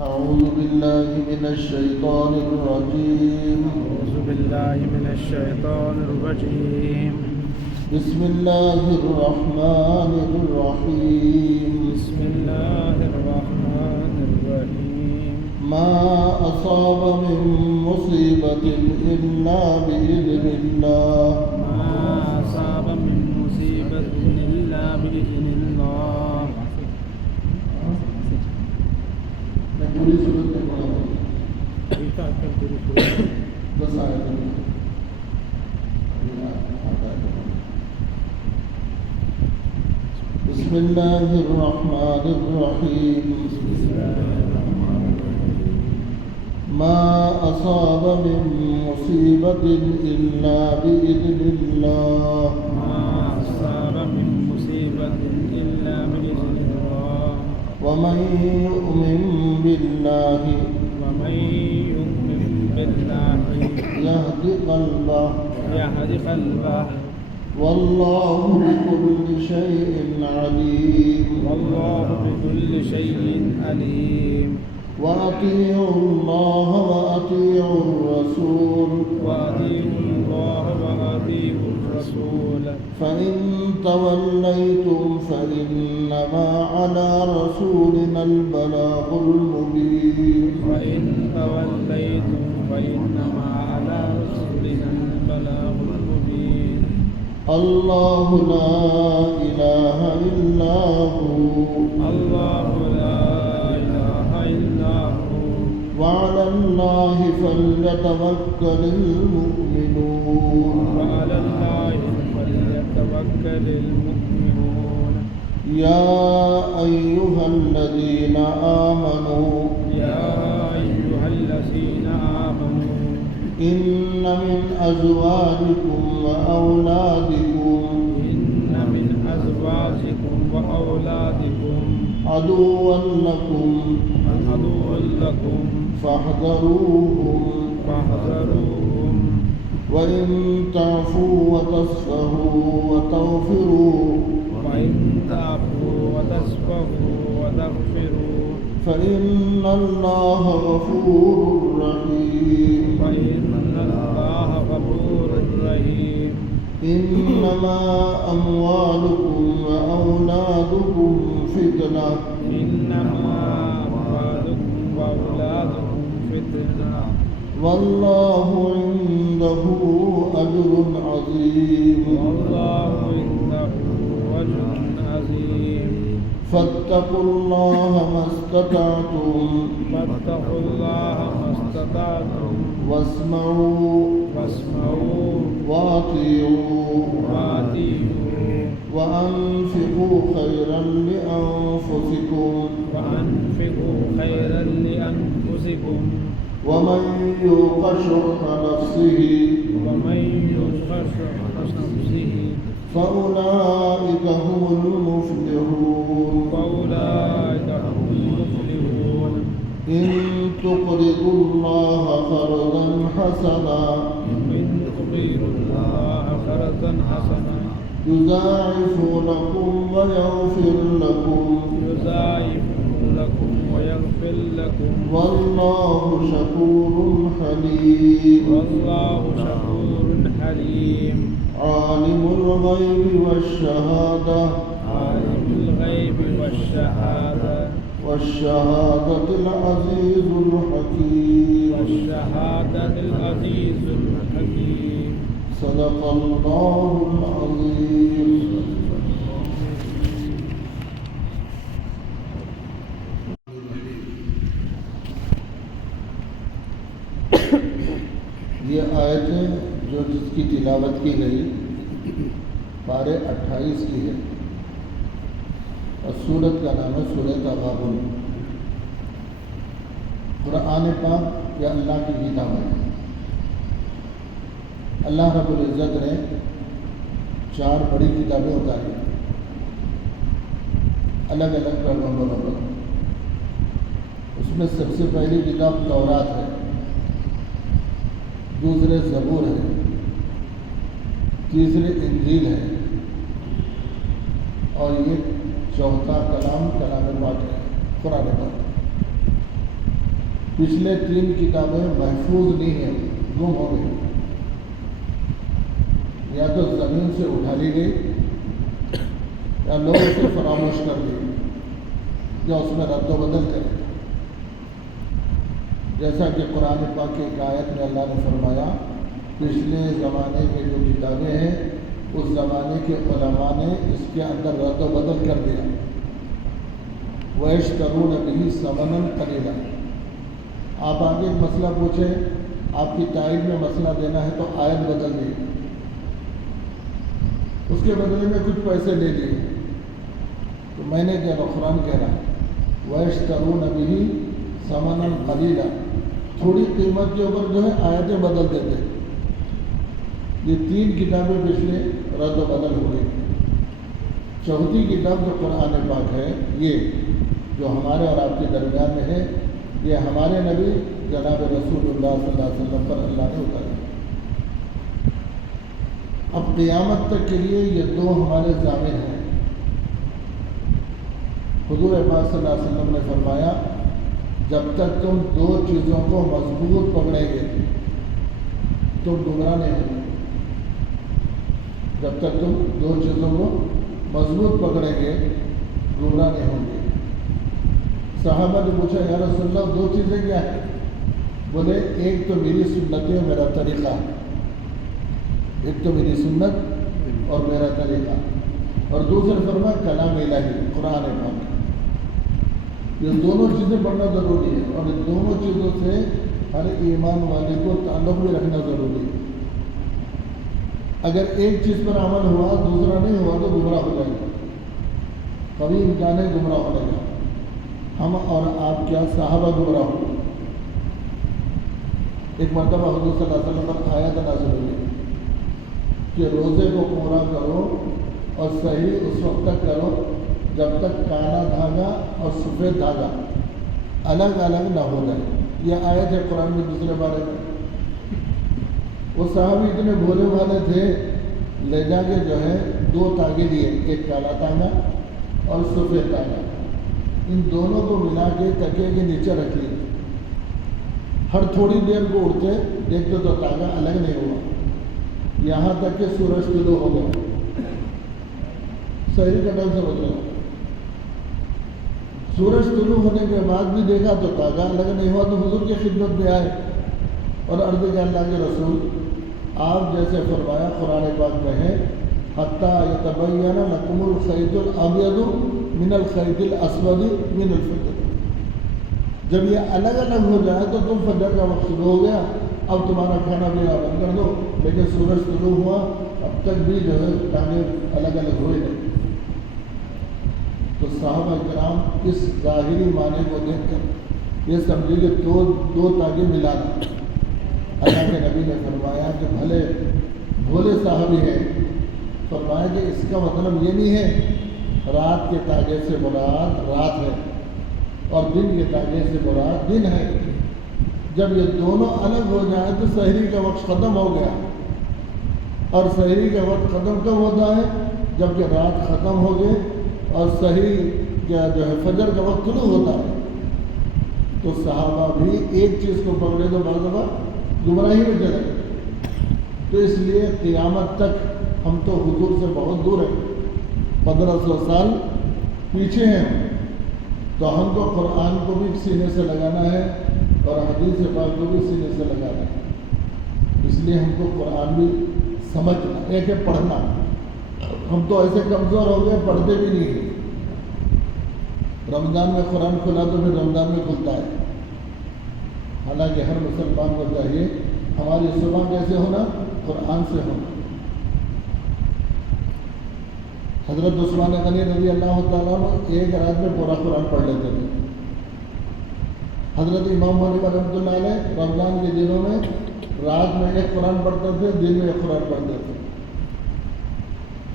أعوذ بالله من الشيطان الرجيم. أعوذ بالله من الشيطان الرجيم. بسم الله الرحمن الرحيم. بسم الله الرحمن الرحيم. ما أصاب من مصيبة إلا بإذن الله. ما أصاب من مصيبة إلا بإذن الله. میں پوری صورت میں پڑھا ہوں، بس آیت میں بسم الله الرحمن الرحيم. ما أصاب من مصيبة إلا بإذن الله. ما أصاب من مصيبة إلا بإذن الله. ومن يؤمن بالله ومن يؤمن بالله يهد قلبه يهد قلبه. والله بكل شيء عليم. والله بكل شيء عليم. وأطيعوا الله وأطيعوا الرسول وأطيعوا الله وأطيعوا الرسول. فإن توليتم فإنما على رسولنا البلاغ المبين. وإن توليتم فإنما على رسولنا البلاغ المبين. الله لا إله إلا هو. الله لا إله إلا هو. وعلى الله فليتوكل المؤمنون. وعلى الله فليتوكل المؤمنون. يا أيها الذين آمنوا يا أيها الذين آمنوا إن من أزواجكم وأولادكم إن من أزواجكم وأولادكم عدوا لكم عدوا لكم فاحذروهم. وإن تعفوا وتصفحوا وتغفروا وإن تعفوا وتصفحوا وتغفروا فإن الله غفور رحيم. فإن الله غفور رحيم. إنما أموالكم وأولادكم فتنة إنما أموالكم وأولادكم فتنة. والله عنده أجر عظيم. والله عنده أجر عظيم. فاتقوا الله ما استطعتم فاتقوا الله ما استطعتم واسمعوا وأطيعوا وأنفقوا خيرا لأنفسكم. ومن يوق شح نفسه فأولئك هم المفلحون. إن تقرضوا الله قرضا حسنا يضاعف لكم ويغفر لكم والله شكور حليم. عالم الغيب والشهادة العزيز الحكيم. صدق الله العظيم. یہ آیتیں جس کی تلاوت کی گئی پارے 28 کی ہے اور سورت کا نام ہے سورہ تغابن. قرآن پاک یا اللہ کی کتاب ہے. اللہ رب العزت نے 4 بڑی کتابیں اتاری الگ الگ پیغمبروں پر. اس میں سب سے پہلی کتاب تورات ہے، دوسرے زبور ہے، تیسرے انجیل ہے اور یہ چوتھا کلام پاک ہے، قرآن پاک. پچھلے 3 کتابیں محفوظ نہیں ہیں، گم ہو گئی، یا تو زمین سے اٹھا لی گئی یا لوگ اسے فراموش کر دی یا اس میں رد و بدل کرے، جیسا کہ قرآن پاک کی ایک آیت میں اللہ نے فرمایا پچھلے زمانے کی جو کتابیں ہیں اس زمانے کے علماء نے اس کے اندر رد و بدل کر دیا، وَيَشْتَرُونَ بِهِ ثَمَنًا قَلِيلًا۔ آپ آگے ایک مسئلہ پوچھیں، آپ کی تائید میں مسئلہ دینا ہے تو آیت بدل دی، اس کے بدلے میں کچھ پیسے لے لیے، تو میں نے کیا قرآن کہہ رہا وَيَشْتَرُونَ بِهِ ثَمَنًا قَلِيلًا، تھوڑی قیمت کے اوپر جو ہے آیتیں بدل دیتے۔ یہ 3 کتابیں پچھلے رد و بدل ہو گئی۔ چوتھی کتاب جو قرآن پاک ہے، یہ جو ہمارے اور آپ کے درمیان میں ہے، یہ ہمارے نبی جناب رسول اللہ صلی اللہ علیہ وسلم پر اللہ نے اتاری۔ اب قیامت تک کے لیے یہ 2 ہمارے ضامن ہیں۔ حضور پاک صلی اللہ علیہ وسلم نے فرمایا جب تک تم 2 چیزوں کو مضبوط پکڑیں گے تم گمراہ نہیں ہوگے۔ جب تک تم 2 چیزوں کو مضبوط پکڑیں گے گمراہ نہیں ہوں گے۔ صحابہ نے پوچھا یا رسول اللہ 2 چیزیں کیا ہیں؟ بولے ایک تو میری سنت ہے، میرا طریقہ، ایک تو میری سنت اور میرا طریقہ، اور دوسرا فرما کلام الہی، قرآن پاک۔ یہ دونوں چیزیں پڑھنا ضروری ہے، اور ان دونوں چیزوں سے ہر ایمان والے کو تعلق بھی رکھنا ضروری ہے۔ اگر ایک چیز پر عمل ہوا دوسرا نہیں ہوا تو گمراہ ہو جائے گا، کبھی امکان ہے گمراہ ہونے کا۔ ہم اور آپ کیا صحابہ گمراہ ہو۔ ایک مرتبہ حضور صلی اللہ علیہ وسلم پر آیت نازل ہوئی کہ روزے کو پورا کرو اور صحیح اس وقت تک کرو جب تک کالا دھاگا اور سفید دھاگا الگ الگ نہ ہو جائے۔ یہ آیت ہے قرآن میں دوسرے بارے میں۔ وہ صحابی اتنے بھولے والے تھے، لے جا کے جو ہے 2 تاگے لیے، ایک کالا تاگا اور سفید تاگا، ان دونوں کو ملا کے تکیے کے نیچے رکھ لیے۔ ہر تھوڑی دیر کو اٹھتے دیکھتے تو تاگا الگ نہیں ہوا، یہاں تک کہ سورج طلوع ہو گیا۔ صحیح کا ڈر سے بدلا، سورج طلوع ہونے کے بعد بھی دیکھا تو تاگا الگ نہیں ہوا، تو حضور کی خدمت میں آئے اور عرض کیا اللہ کے رسول آپ جیسے فرمایا قرآن پاک میں ہے حتیٰ یتبین لکم الخیط الابیض من الخیط الاسود من الفجر، جب یہ الگ الگ ہو جائے تو تم فجر کا وقت شروع ہو گیا، اب تمہارا کھانا پینا بند کر دو، لیکن سورج طلوع ہوا اب تک بھی جو ہے کھانے الگ الگ ہوئے نہیں۔ تو صحابہ کرام اس ظاہری معنی کو دیکھ کر یہ سمجھے کہ 2 تاگے ملانا۔ اللہ کے نبی نے فرمایا کہ بھلے بھولے صحابی ہیں، فرمایا کہ اس کا مطلب یہ نہیں ہے رات کے تاگے سے مراد رات ہے اور دن کے تاگے سے مراد دن ہے۔ جب یہ دونوں الگ ہو جائیں تو سحری کا وقت ختم ہو گیا، اور سحری کا وقت ختم کب ہوتا ہے؟ جب کہ رات ختم ہو گئے اور سحری کا جو ہے فجر کا وقت طلوع ہوتا ہے۔ تو صحابہ بھی ایک چیز کو پکڑے تو بعض دفعہ گمراہی میں چلے گئے۔ تو اس لیے قیامت تک ہم تو حضور سے بہت دور ہیں، 1500 سال پیچھے ہیں، تو ہم کو قرآن کو بھی سینے سے لگانا ہے اور حدیث پاک کو بھی سینے سے لگانا ہے۔ اس لیے ہم کو قرآن بھی سمجھنا، ایک ہے پڑھنا، ہم تو ایسے کمزور ہو گئے پڑھتے بھی نہیں ہیں۔ رمضان میں قرآن کھلا تو پھر رمضان میں کھلتا ہے، حالانکہ ہر مسلمان کو چاہیے ہماری صبح کیسے ہونا؟ قرآن سے ہونا۔ حضرت عثمان غنی رضی اللہ تعالیٰ عنہ ایک رات میں پورا قرآن پڑھ لیتے تھے۔ حضرت امام حنیفہ رحمۃ اللہ علیہ رمضان کے دنوں میں رات میں ایک قرآن پڑھتے تھے، دن میں ایک قرآن پڑھتے تھے۔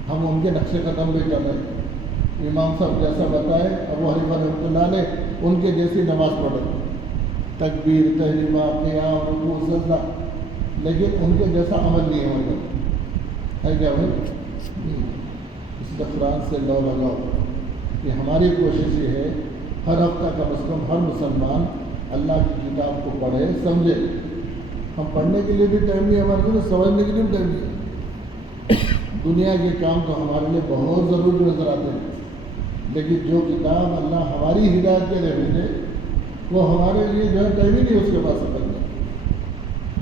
ہم ان کے نقش قدم پہ چل رہے ہیں۔ امام صاحب جیسا بتائے ابو حنیفہ رحمۃ اللہ علیہ ان کے جیسی نماز پڑھے، تکبیر، تحریمہ، قیام، رکوع، سجدہ، لیکن ان کے جیسا عمل نہیں ہوتا ہے۔ کیا بھائی؟ اس کا قرآن سے لو لگاؤ کہ ہماری کوشش یہ ہے ہر ہفتہ کم از کم ہر مسلمان اللہ کی کتاب کو پڑھے سمجھے. ہم پڑھنے کے لیے بھی ٹائم نہیں ہمارے کو, سمجھنے کے لیے بھی ٹائم نہیں. دنیا کے کام تو ہمارے لیے بہت ضروری نظر آتے ہیں, لیکن جو کتاب اللہ ہماری ہدایت کے لیے بھیجے وہ ہمارے لیے جو ہے ٹائم ہی نہیں اس کے پاس پڑھنا,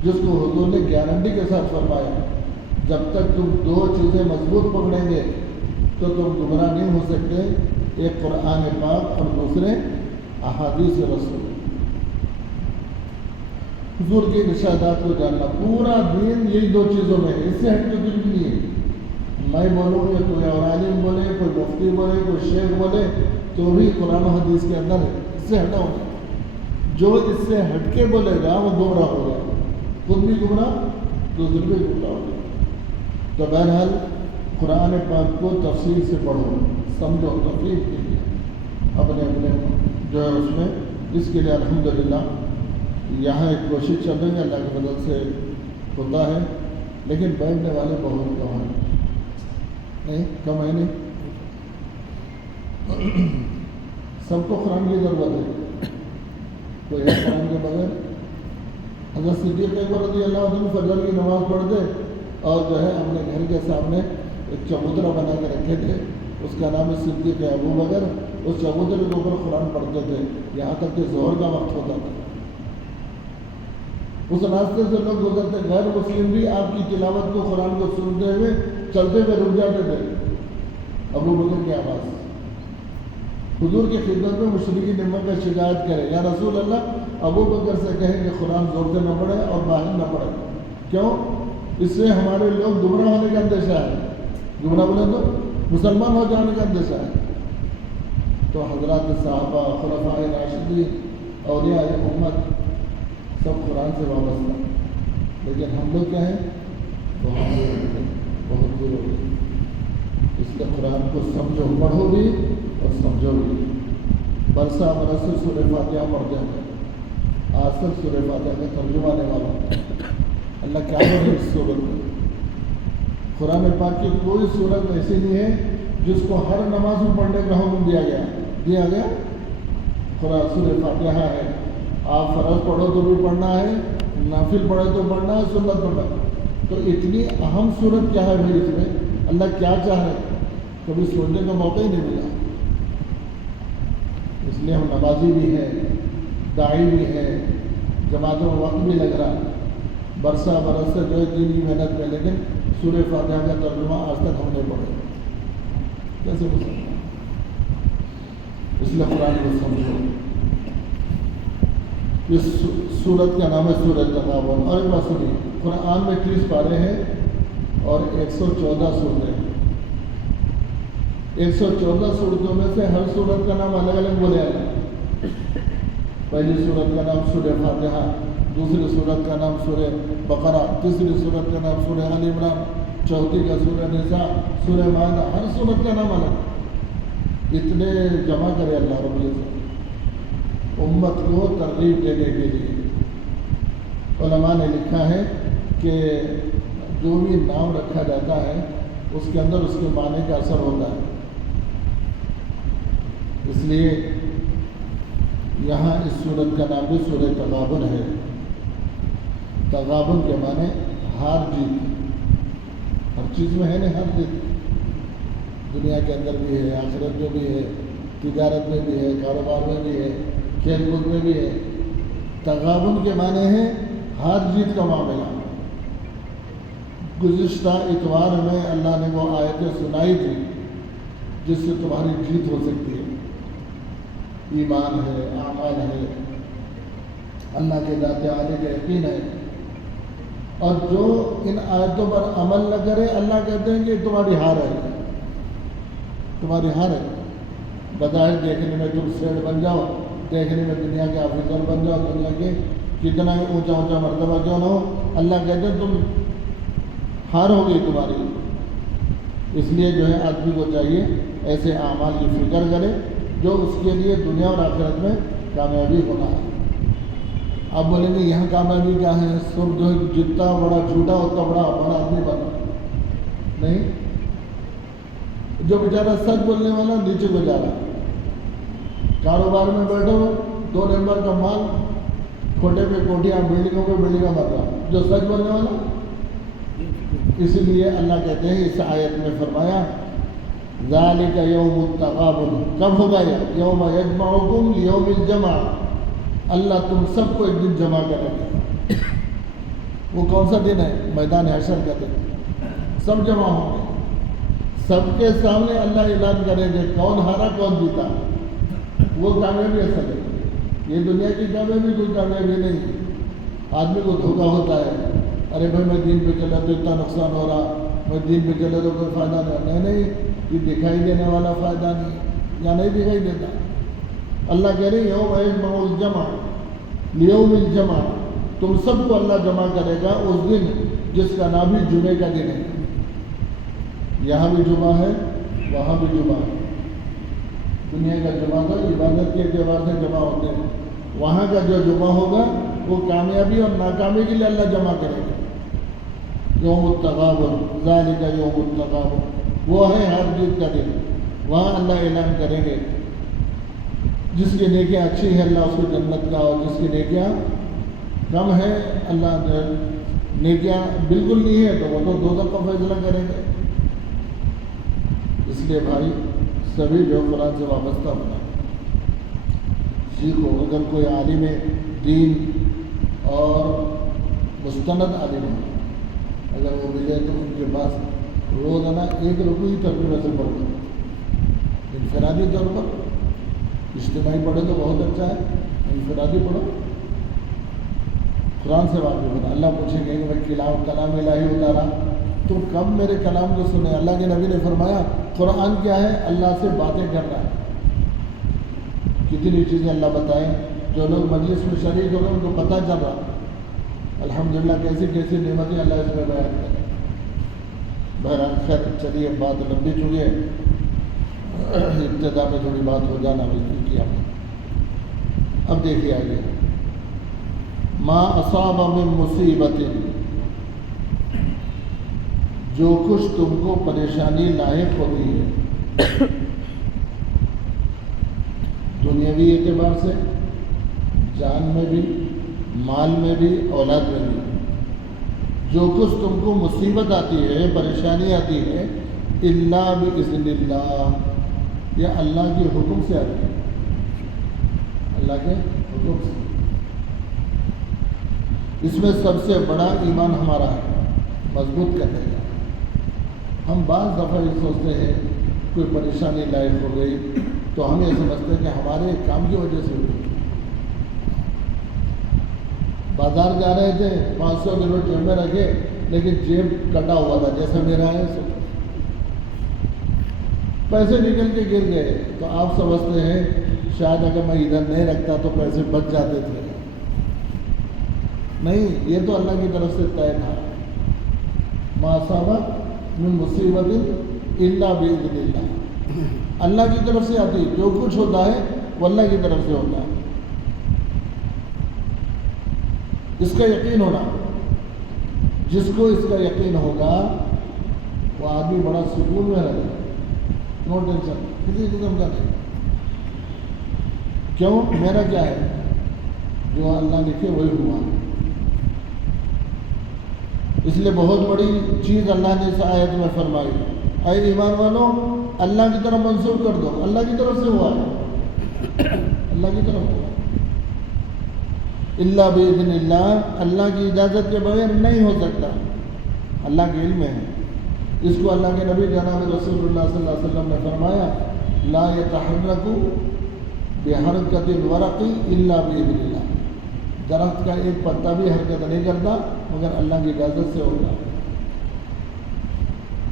جس کو حضور نے گارنٹی کے ساتھ فرمایا جب تک تم دو چیزیں مضبوط پکڑیں گے تو تم گمراہ نہیں ہو سکتے, ایک قرآن پاک اور دوسرے احادیث رسول. حضور کے ارشادات کو جاننا, پورا دین یہی دو چیزوں میں ہے, اس سے ہٹ کے کچھ بھی نہیں ہے. میں بولوں گا, کوئی اور عالم بولے, کوئی مفتی بولے, کوئی شیخ بولے, تو بھی قرآن و حدیث کے اندر ہے, اس سے ہٹا ہوگا. جو اس سے ہٹ کے بولے گا وہ گمراہ ہوگا, خود بھی گمراہ دوسرے بھی گمراہ ہوگا. تو بہرحال قرآن پاک کو تفصیل سے پڑھو, سمجھو, تفصیل کیجیے اپنے اپنے جو ہے اس میں. اس کے لیے الحمدللہ یہاں ایک کوشش چل رہی ہے, اللہ کی مدد سے ہوتا ہے, لیکن بیٹھنے والے بہت کم ہیں. نہیں کم ہے نہیں, سب کو قرآن کی ضرورت ہے, کوئی ہے قرآن کے بغیر. حضرت صدیق اکبر رضی اللہ عنہ فجر کی نماز پڑھتے اور جو ہے اپنے گھر کے سامنے ایک چبوترا بنا کے رکھے تھے, اس کا نام ہے صدیق ابو بکر. اس چبوترے کے اوپر قرآن پڑھتے تھے یہاں تک کہ ظہر کا وقت ہوتا تھا. اس راستے سے لوگ گزرتے, غیر مسلم بھی آپ کی تلاوت کو, قرآن کو سنتے ہوئے چلتے ہوئے رک جاتے تھے. ابو بکر کی آواز حضور کی خدمت میں مشرکین امت کا شکایت کرے, یا رسول اللہ ابو بکر سے کہیں کہ قرآن زور سے نہ پڑھے اور باہر نہ پڑھے. کیوں؟ اس سے ہمارے لوگ گمراہ ہونے کا اندیشہ ہے. گمراہ بولے تو مسلمان ہو جانے کا اندیشہ ہے. تو حضرات صحابہ, خلفائے راشدین, اولیاء امت سب قرآن سے وابستہ, لیکن ہم لوگ کیا ہیں, بہت دور ہو گئے. اس لیے قرآن کو سمجھو, پڑھو بھی اور سمجھو بھی. برسہ برس سے سورہ فاتحہ پڑھتے ہیں, آج تک سورہ فاتحہ کا ترجمہ آنے والا. اللہ کیا بولے اس صورت میں. قرآن پاک کی کوئی صورت ایسی نہیں ہے جس کو ہر نماز میں پڑھنے کا حکم دیا گیا. قرآن سورہ فاتحہ ہے, آپ فرض پڑھو تو بھی پڑھنا ہے, نافل پڑھو تو پڑھنا ہے, سنت پڑھنا ہے. تو اتنی اہم صورت کیا ہے بھائی, اس میں اللہ کیا چاہ رہے ہیں, کبھی سوچنے کا موقع ہی نہیں ملا. اس لیے ہم نمازی بھی ہیں, داعی بھی ہیں, جماعتوں میں وقت بھی لگ رہا, برسہ برس سے جو ہے دین کی محنت میں, لیکن سورہ فاتحہ کا ترجمہ آج تک ہم نے پڑھا. کیسے ہو سکتا؟ اس لیے قرآن کو سمجھو. اس سورت کا نام ہے سورۃ تغابن. اور ایک بات سنیے, قرآن میں 30 پارے ہیں اور 114 سورتیں ہیں. 114 صورتوں میں سے ہر صورت کا نام الگ الگ بولے آیا. پہلی صورت کا نام سورہ فاتحہ, دوسری صورت کا نام سورہ بقرہ, تیسری صورت کا نام سورہ آل عمران, چوتھی کا سورہ نساء, سورہ مائدہ. ہر صورت کا نام الگ. اتنے جمع کرے اللہ رب العزت امت کو ترغیب دینے کے لیے. علماء نے لکھا ہے کہ جو بھی نام رکھا جاتا ہے اس کے اندر اس کے معنی کا اثر ہوتا ہے. اس لیے یہاں اس سورت کا نام بھی سورہ تغابن ہے. تغابن کے معنی ہار جیت. ہر چیز میں ہے نا ہار جیت, دنیا کے اندر بھی ہے, آخرت میں بھی ہے, تجارت میں بھی ہے, کاروبار میں بھی ہے, کھیل کود میں بھی ہے. تغابن کے معنی ہے ہار جیت کا معاملہ. گزشتہ اتوار میں اللہ نے وہ آیتیں سنائی تھی جس سے تمہاری جیت ہو سکتی ہے. ایمان ہے, اعمال ہے, اللہ کے ذات عالی کا یقین ہے. اور جو ان آیتوں پر عمل نہ کرے, اللہ کہتے ہیں کہ تمہاری ہار ہے, تمہاری ہار ہے. بظاہر دیکھنے میں تم سیٹ بن جاؤ, دیکھنے میں دنیا کے آفیسر بن جاؤ, دنیا کے کتنا ہی اونچا اونچا مرتبہ کیوں نہ ہو, اللہ کہتے ہیں تم ہار ہو گئی تمہاری. اس لیے جو ہے آدمی کو چاہیے ایسے اعمال کی فکر کرے جو اس کے لیے دنیا اور آخرت میں کامیابی ہونا ہے. آپ بولیں گے یہاں کامیابی کیا ہے, سب جو ہے جتنا بڑا جھوٹا اتنا بڑا آدمی بنا. نہیں, جو بیچارہ سچ بولنے والا نیچے کو جا رہا. کاروبار میں بیٹھو, 2 نمبر کا مال کھوٹے پہ کوٹیاں، بلڈنگوں پہ بلڈنگیں بن رہا، جو سچ بولنے والا. اس لیے اللہ کہتے ہیں اس آیت میں فرمایا ذالک یوم التغابن. کب ہوگا یہ؟ یوم یجمعکم لیوم الجمع. اللہ تم سب کو ایک دن جمع کرے گا. وہ کون سا دن ہے؟ میدان حشر کا دن. سب جمع ہوں گے، سب کے سامنے اللہ اعلان کرے گا کون ہارا کون جیتا. وہ کامیابی اصل ہے. یہ دنیا کی کامیابی کوئی کامیابی نہیں ہے. آدمی کو دھوکا ہوتا ہے، ارے بھائی میں دین پہ چلا تو اتنا نقصان ہو رہا، میں دین پہ چلا تو کوئی فائدہ نہیں. نہیں، یہ دکھائی دینے والا فائدہ نہیں، یا نہیں دکھائی دیتا. اللہ کہہ رہے یوم یجمع الجمع لیوم الجمع. تم سب کو اللہ جمع کرے گا اس دن جس کا نام ہی جمعے کا دن ہے. یہاں بھی جمعہ ہے، وہاں بھی جمعہ ہے. دنیا کا جمعہ تو عبادت کے اعتبار سے جمع ہوتے ہیں. وہاں کا جو جمعہ ہوگا وہ کامیابی اور ناکامی کے لیے اللہ جمع کرے گا. یوم التغابن، ذالک یوم التغابن، وہ ہے ہر جیت کا دن. وہاں اللہ اعلان کریں گے جس کی نیکیاں اچھی ہیں اللہ اس کو جنت کا، اور جس کی نیکیاں کم ہے اللہ نیکیاں بالکل نہیں ہے تو وہ تو دوزخ کا فیصلہ کریں گے. اس لیے بھائی سبھی جو قرآن سے وابستہ ہونا سیکھو. اگر کوئی عالم دین اور مستند عالم ہو، اگر وہ ملے تو ان کے پاس روزانہ ایک رکوع ہی ترجمے سے پڑھ لو. انفرادی طور پر اجتماعی پڑھے تو بہت اچھا ہے، انفرادی پڑھو. قرآن سے واقف ہونا. اللہ پوچھیں گے کہ میں کلام الہی اتارا تو کب میرے کلام کو سنے. اللہ کے نبی نے فرمایا قرآن کیا ہے؟ اللہ سے باتیں کرنا ہے. کتنی چیزیں اللہ بتائیں. جو لوگ مجلس میں شریک ہو گئے ان کو پتہ چل رہا الحمدللہ کیسی کیسی نعمتیں اللہ اس میں بیان کرے. بہرحال خیر چلیے بات لمبی چکی ہے، ابتدا میں تھوڑی بات ہو جانا مجبور کیا. اب دیکھیے آگے ما اصاب من مصیبت، جو کچھ تم کو پریشانی لاحق ہوتی ہے دنیاوی اعتبار سے، جان میں بھی، مال میں بھی، اولاد میں بھی، جو کچھ تم کو مصیبت آتی ہے، پریشانی آتی ہے، الا باذن اللہ، یا اللہ کے حکم سے آتی ہے. اللہ کے حکم سے. اس میں سب سے بڑا ایمان ہمارا ہے مضبوط کرنے کا. ہم بعض دفعہ یہ سوچتے ہیں کوئی پریشانی لاحق ہو گئی تو ہم یہ سمجھتے ہیں کہ ہمارے کام کی وجہ سے ہوئی. بازار جا رہے تھے 500 کلو جیب میں رکھے لیکن جیب کٹا ہوا تھا جیسا میرا ہے سو پیسے نکل کے گر گئے تو آپ سمجھتے ہیں شاید اگر میں ادھر نہیں رکھتا تو پیسے بچ جاتے تھے. نہیں، یہ تو اللہ کی طرف سے طے تھا. ما اصاب من مصیبت الا باذن اللہ، اللہ کی طرف سے آتی. جو کچھ ہوتا ہے وہ اللہ کی طرف سے ہوتا ہے. اس کا یقین ہونا، جس کو اس کا یقین ہوگا وہ آدمی بڑا سکون میں رہے گا. نو ٹینشن کسی قسم کا نہیں. کیوں؟ میرا کیا ہے؟ جو اللہ لکھے وہی ہوا. اس لیے بہت بڑی چیز اللہ نے اس آیت میں فرمائی. اے ایمان والو اللہ کی طرف منسوخ کر دو. اللہ کی طرف سے ہوا ہے، اللہ کی طرف ہوا. اللہ باذن اللہ، اللہ کی اجازت کے بغیر نہیں ہو سکتا. اللہ کے علم ہے. اس کو اللہ کے نبی جناب رسول اللہ صلی اللہ علیہ وسلم نے فرمایا لا يتحرك بحرکت الورق الا باذن اللہ. درخت کا ایک پتا بھی حرکت نہیں کرتا مگر اللہ کی اجازت سے ہوگا.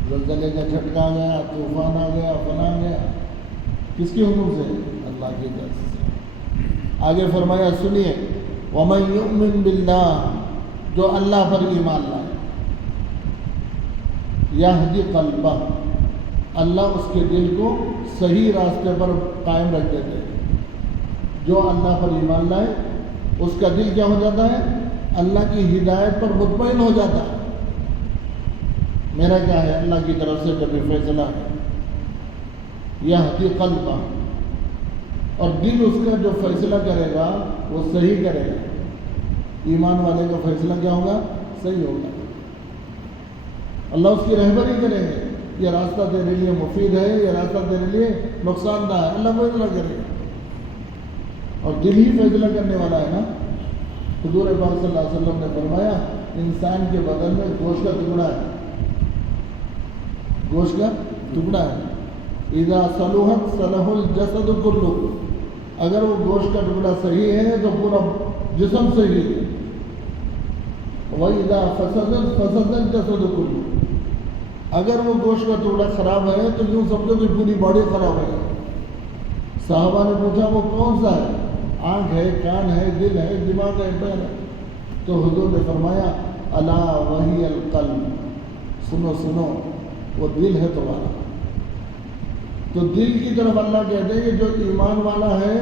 زلزلے کا جھٹکا آ گیا، طوفان آ گیا، فلاں گیا، کس کے حکم سے؟ اللہ کی اجازت سے. آگے فرمایا سنیے ومن یؤمن باللہ، جو اللہ پر ایمان لائے، یہدی قلبہ، اللہ اس کے دل کو صحیح راستے پر قائم رکھ دیتے ہیں. جو اللہ پر ایمان لائے اس کا دل کیا ہو جاتا ہے؟ اللہ کی ہدایت پر مطمئن ہو جاتا ہے. میرا کیا ہے؟ اللہ کی طرف سے جب فیصلہ ہے. یہدی قلبہ، اور دل اس کا جو فیصلہ کرے گا وہ صحیح کرے گا. ایمان والے کا فیصلہ کیا ہوگا؟ صحیح ہوگا. اللہ اس کی رہبری کریں گے، یہ راستہ تیرے لیے مفید ہے، یہ راستہ تیرے لیے نقصان دہ ہے، اللہ فیصلہ کرے گا. اور دل ہی فیصلہ کرنے والا ہے نا. حضور پاک صلی اللہ علیہ وسلم نے فرمایا انسان کے بدن میں گوشت کا ٹکڑا ہے، گوشت کا ٹکڑا ہے. اذا صلحت صلح الجسد کلہ، اگر وہ گوشت کا ٹکڑا صحیح ہے تو پورا جسم صحیح ہے. وَإِذَا فَسَدَتْ فَسَدَ الْجَسَدُ كُلُّهُ، اگر وہ گوشت کا ٹکڑا خراب ہے تو یوں سمجھو کہ پوری باڈی خراب ہے. صحابہ نے پوچھا وہ کون سا ہے؟ آنکھ ہے، کان ہے، دل ہے، دماغ ہے، پیر ہے. تو حضور نے فرمایا الا وہی القلب، سنو سنو وہ دل ہے تمہارا. تو دل کی طرف اللہ کہتے ہیں کہ جو ایمان والا ہے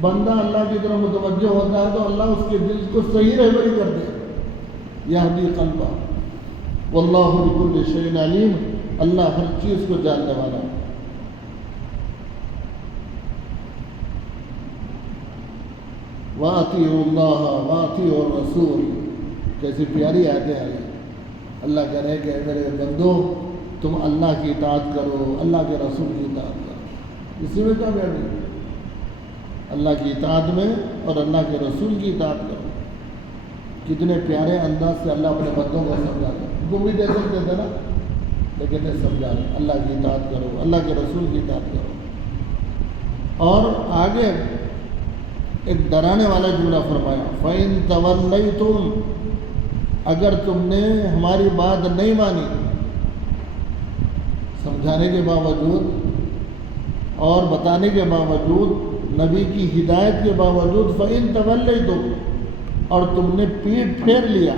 بندہ اللہ کی طرف متوجہ ہوتا ہے تو اللہ اس کے دل کو صحیح رہبری کرتے ہیں. یہدی قلبہ واللہ بکل شیء علیم، اللہ ہر چیز کو جاننے والا ہے. وَأَطِيعُوا اللَّهَ وَأَطِيعُوا الرَّسُولَ، کیسی پیاری آیتیں آئی. اللہ کہہ رہے کہ میرے بندو تم اللہ کی اطاعت کرو، اللہ کے رسول کی اطاعت کرو. اسی میں کامیابی، اللہ کی اطاعت میں اور اللہ کے رسول کی اطاعت کرو. کتنے پیارے انداز سے اللہ اپنے بندوں کو سمجھا رہے. حکم بھی دے سکتے تھے نا، لیکن نہیں سمجھا رہے اللہ کی اطاعت کرو، اللہ کے رسول کی اطاعت کرو. اور آگے ایک ڈرانے والا جملہ فرمایا فَإِن تَوَلَّيْتُمْ، اگر تم نے ہماری بات نہیں مانی، سمجھانے کے باوجود اور بتانے کے باوجود، نبی کی ہدایت کے باوجود، فَإِن تَوَلَّيْتُمْ، اور تم نے پیٹ پھیر لیا.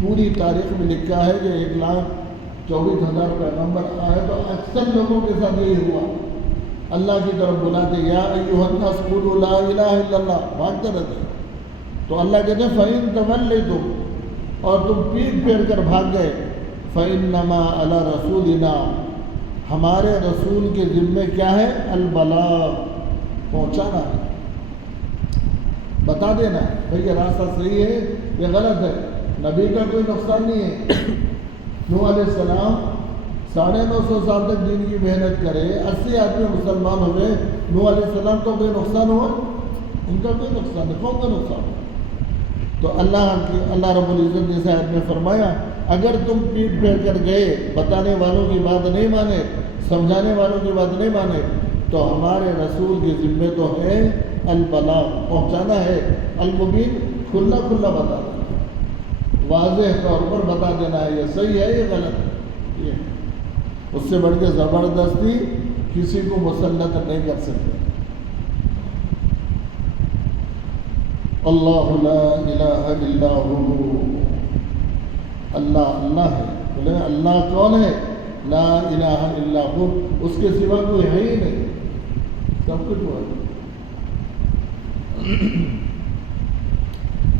پوری تاریخ میں لکھا ہے کہ 1,24,000 پیغمبر آئے تو اکثر لوگوں کے ساتھ یہی ہوا. اللہ کی طرف بلاتے یا ایھا الناس قولوا لا الہ الا اللہ، بھاگتے رہتے. تو اللہ کہتے ہیں فَإِن تَوَلَّيْتُمْ، اور تم پیٹ پھیر کر بھاگ گئے، فَإِنَّمَا عَلَى رَسُولِنَا، ہمارے رسول کے ذمے کیا ہے؟ البلاغ، پہنچانا ہے، بتا دینا ہے بھئی یہ راستہ صحیح ہے، یہ غلط ہے. نبی کا کوئی نقصان نہیں ہے. نوح علیہ السلام 950 سال تک دین کی محنت کرے، 80 آدمی مسلمان ہوئے. نوح علیہ السلام تو کوئی نقصان ہوا؟ ان کا کوئی نقصان نہیں، قوم کا نقصان ہوا. تو اللہ رب العزت نے اس آیت میں فرمایا اگر تم پیٹ پھیر کر گئے، بتانے والوں کی بات نہیں مانے، سمجھانے والوں کی بات نہیں مانے، تو ہمارے رسول کے ذمے تو ہے البلاغ، پہنچانا ہے. المبین، کھلا کھلا بتا دینا، واضح طور پر بتا دینا ہے یہ صحیح ہے یہ غلط ہے. یہ اس سے بڑھ کے زبردستی کسی کو مسلط نہیں کر سکتے. اللہ لا الہ الا ہو، اللہ اللہ ہے. بولے اللہ کون ہے؟ لا الہ الا ہو، اس کے سوا کوئی ہے ہی نہیں، سب کچھ وہ ہے.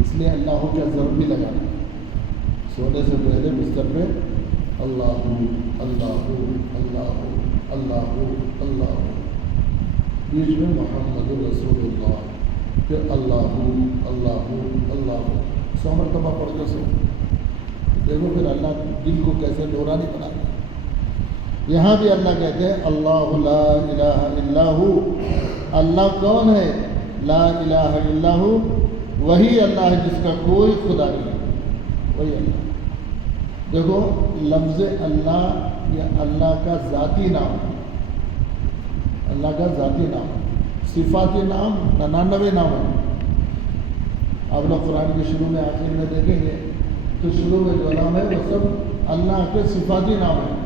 اس لیے اللہ کا ضرور بھی لگانا، سونے سے پہلے بستر پہ اللہ اللہ اللہ اللہ اللہ، بیچ میں محمد رسول اللہ، پھر اللہ اللہ اللہ، 100 مرتبہ پڑھ کے سو. دیکھو پھر اللہ دل کو کیسے نورانی بناتا ہے. یہاں بھی اللہ کہتے ہیں اللہ لا الہ الا ہو. اللہ کون ہے؟ لا الہ الا ہو، وہی اللہ ہے جس کا کوئی خدا نہیں، وہی اللہ. دیکھو لفظ اللہ یہ اللہ کا ذاتی نام ہے، اللہ کا ذاتی نام. صفاتی نام 99 نام ہے. آپ لوگ قرآن کے شروع میں آخر میں دیکھیں گے تو شروع میں جو نام ہے وہ سب اللہ کے صفاتی نام ہیں.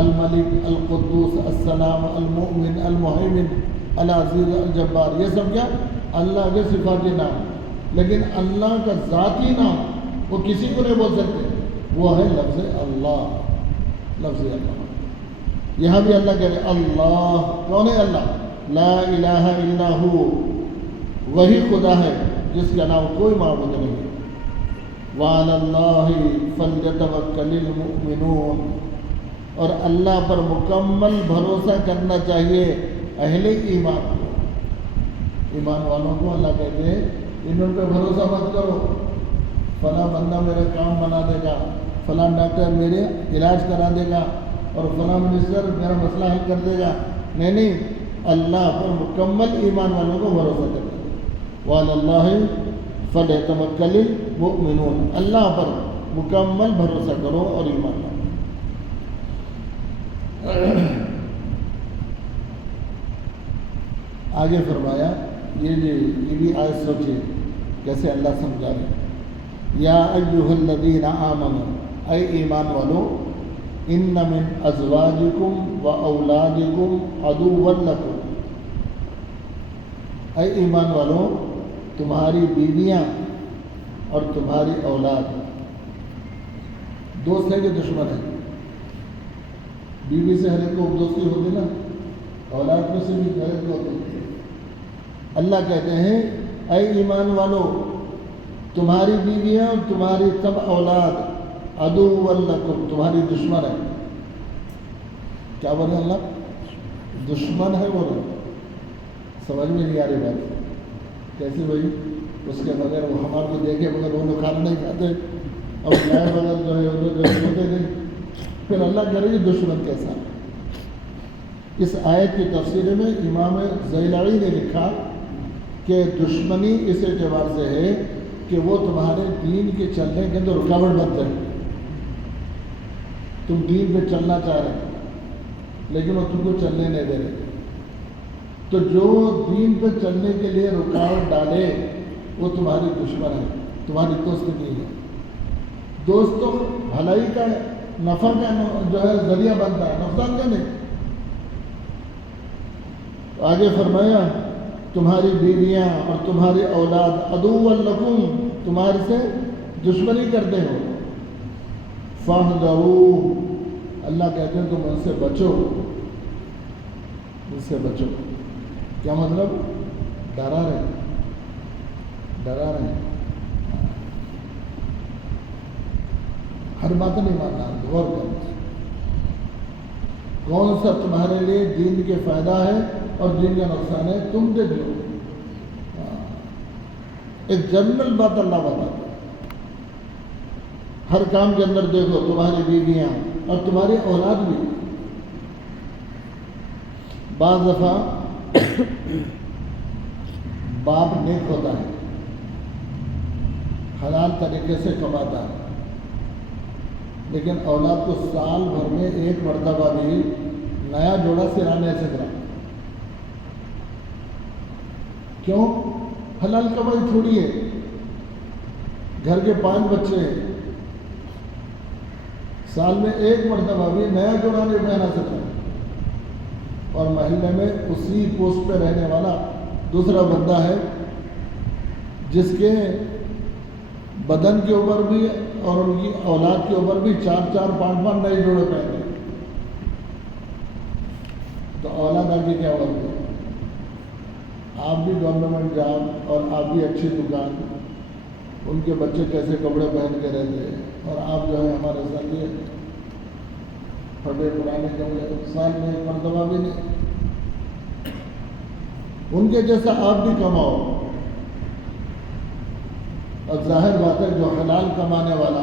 الملک، القدوس، السلام، المؤمن، المہیمن، العزیز، الجبار، یہ سب کیا؟ اللہ کے صفاتی نام. لیکن اللہ کا ذاتی نام وہ کسی کو نہیں بول سکتے، وہ ہے لفظ اللہ، لفظ اللہ. یہاں بھی اللہ کہہ رہے اللہ کون ہے؟ اللہ لا الہ الا ہو، وہی خدا ہے جس کے علاوہ کوئی معبود نہیں. وعلی اللہ فلیتوکل المؤمنون، اور اللہ پر مکمل بھروسہ کرنا چاہیے اہل ایمان کو. ایمان والوں کو اللہ کہتے ہیں ان پہ بھروسہ مت کرو، فلاں بندہ میرا کام بنا دے گا، فلاں ڈاکٹر میرے علاج کرا دے گا، اور فلاں منسٹر میرا مسئلہ حل کر دے گا۔ نہیں، اللہ پر مکمل ایمان والوں کو بھروسہ کرنا۔ وعلی اللہ فلیتوکل المؤمنون، اللہ پر مکمل بھروسہ کرو اور ایمان لاؤ۔ آگے فرمایا، یہ بھی آیت سوچے کیسے اللہ سمجھا رہے ہیں۔ یا ایھا الذین آمنوا، اے ایمان والو، ان من ازواجکم و اولادکم عدوا لکم، اے ایمان والو، تمہاری بیویاں اور تمہاری اولاد دوست ہے کہ دشمن ہے؟ بیوی سے ہر ایک کو دوستی ہوتی نا، اولاد میں سے بھی ہر ایک کو ہوتی۔ اللہ کہتے ہیں اے ایمان والو، تمہاری بیویاں اور تمہاری سب اولاد عدو لکم، تمہاری دشمن ہے۔ کیا بولے اللہ؟ دشمن ہے بولے۔ سمجھ میں نہیں آ رہی بات کیسے بھائی؟ اس کے بغیر وہ ہمارے کو دیکھے بغیر وہ لوگ کھانا نہیں کھاتے، اور جائے بغیر جو ہے وہ لوگ ہوتے نہیں، پھر اللہ کہہ رہی ہے دشمن کیسا۔ اس آیت کی تفسیر میں امام زیلعی نے لکھا کہ دشمنی اس اعتبار سے ہے کہ وہ تمہارے دین کے چلنے کے اندر رکاوٹ بنتے ہیں۔ تم دین پہ چلنا چاہ رہے ہیں لیکن وہ تم کو چلنے نہیں دے رہے، تو جو دین پہ چلنے کے لیے رکاوٹ ڈالے وہ تمہاری دشمن ہے، تمہاری دوست نہیں ہے۔ دوست تو بھلائی کا نفع کا جو ہے ذریعہ بنتا ہے، نقصان کا نہیں۔ آگے فرمایا تمہاری بیویاں اور تمہاری اولاد عدو لکم، تمہارے سے دشمنی کرتے ہو۔ فاحذروا، اللہ کہتے ہیں تم ان سے بچو، ان سے بچو۔ کیا مطلب؟ ڈرا رہے، ڈرا رہے، ہر بات نہیں ماننا، غور کرنا کون سا تمہارے لیے دین کے فائدہ ہے اور دین کا نقصان ہے، تم دیکھ لو۔ ایک جنرل بات اللہ بتاتا ہے، ہر کام کے اندر دیکھو تمہاری بیویاں اور تمہاری اولاد بھی۔ بعض دفعہ باپ نیک ہوتا ہے، حلال طریقے سے کماتا ہے، لیکن اولاد کو سال بھر میں ایک مرتبہ بھی نیا جوڑا سلانے سے کرا۔ کیوں؟ حلال کمائی تھوڑی ہے، گھر کے 5 بچے ہیں، سال میں ایک مرتبہ بھی نیا جوڑا نہیں پہنا سکتا، اور محلے میں اسی پوسٹ پہ رہنے والا دوسرا بندہ ہے جس کے بدن کے اوپر بھی اور ان کی اولاد کے اوپر بھی 4-4 5-5 نئے جوڑے پہنے، تو اولاد آگے کیا بولتے ہیں؟ آپ بھی گورنمنٹ جاب اور آپ بھی اچھی دکان، ان کے بچے کیسے کپڑے پہن کے رہتے ہیں، اور آپ جو ہے ہمارے ساتھ یہ پھٹے پرانے کپڑے سال میں ایک مرتبہ بھی نہیں۔ ان کے جیسا آپ بھی کماؤ، اور ظاہر بات ہے جو حلال کمانے والا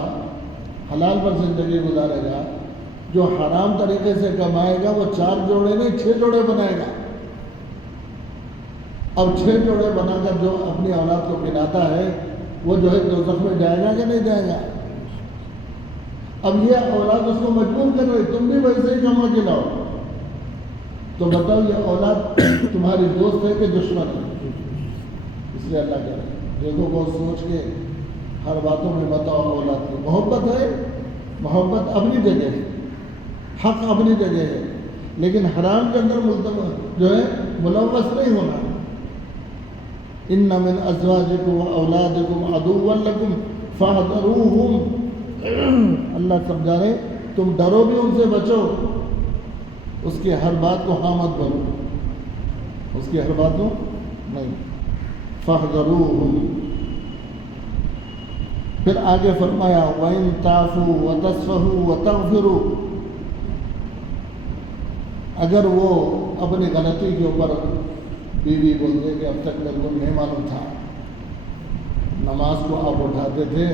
حلال پر زندگی گزارے گا، جو حرام طریقے سے کمائے گا وہ 4 جوڑے نہیں 6 جوڑے بنائے گا۔ اب 6 جوڑے بنا کر جو اپنی اولاد کو پہناتا ہے وہ جو ہے دوزخ میں جائے گا کہ نہیں جائے گا؟ اب یہ اولاد اس کو مجبور کر رہی، تم بھی ویسے ہی کما کے لاؤ، تو بتاؤ یہ اولاد تمہاری دوست ہے کہ دشمن ہے؟ اس لیے اللہ کہہ رہا ہے دیکھو بہت سوچ کے ہر باتوں میں بتاؤ اولاد کی۔ محبت ہے، محبت اپنی جگہ ہے، حق اپنی جگہ ہے، لیکن حرام کے اندر جو ہے ملوث نہیں ہونا۔ ان من ازواجکم و اولادکم عدوا لکم فاحذروہم، اللہ سمجھا رہے تم ڈرو بھی ان سے بچو، اس کی ہر بات کو ہاں مت بولو، اس کی ہر بات کو نہیں، فاحذروہم۔ پھر آگے فرمایا وَإِن تَعْفُوا وَتَصْفَحُوا وَتَغْفِرُوا، اگر وہ اپنی غلطی کے اوپر بیوی بول دے کہ اب تک میرے کو نہیں معلوم تھا، نماز کو آپ اٹھاتے تھے،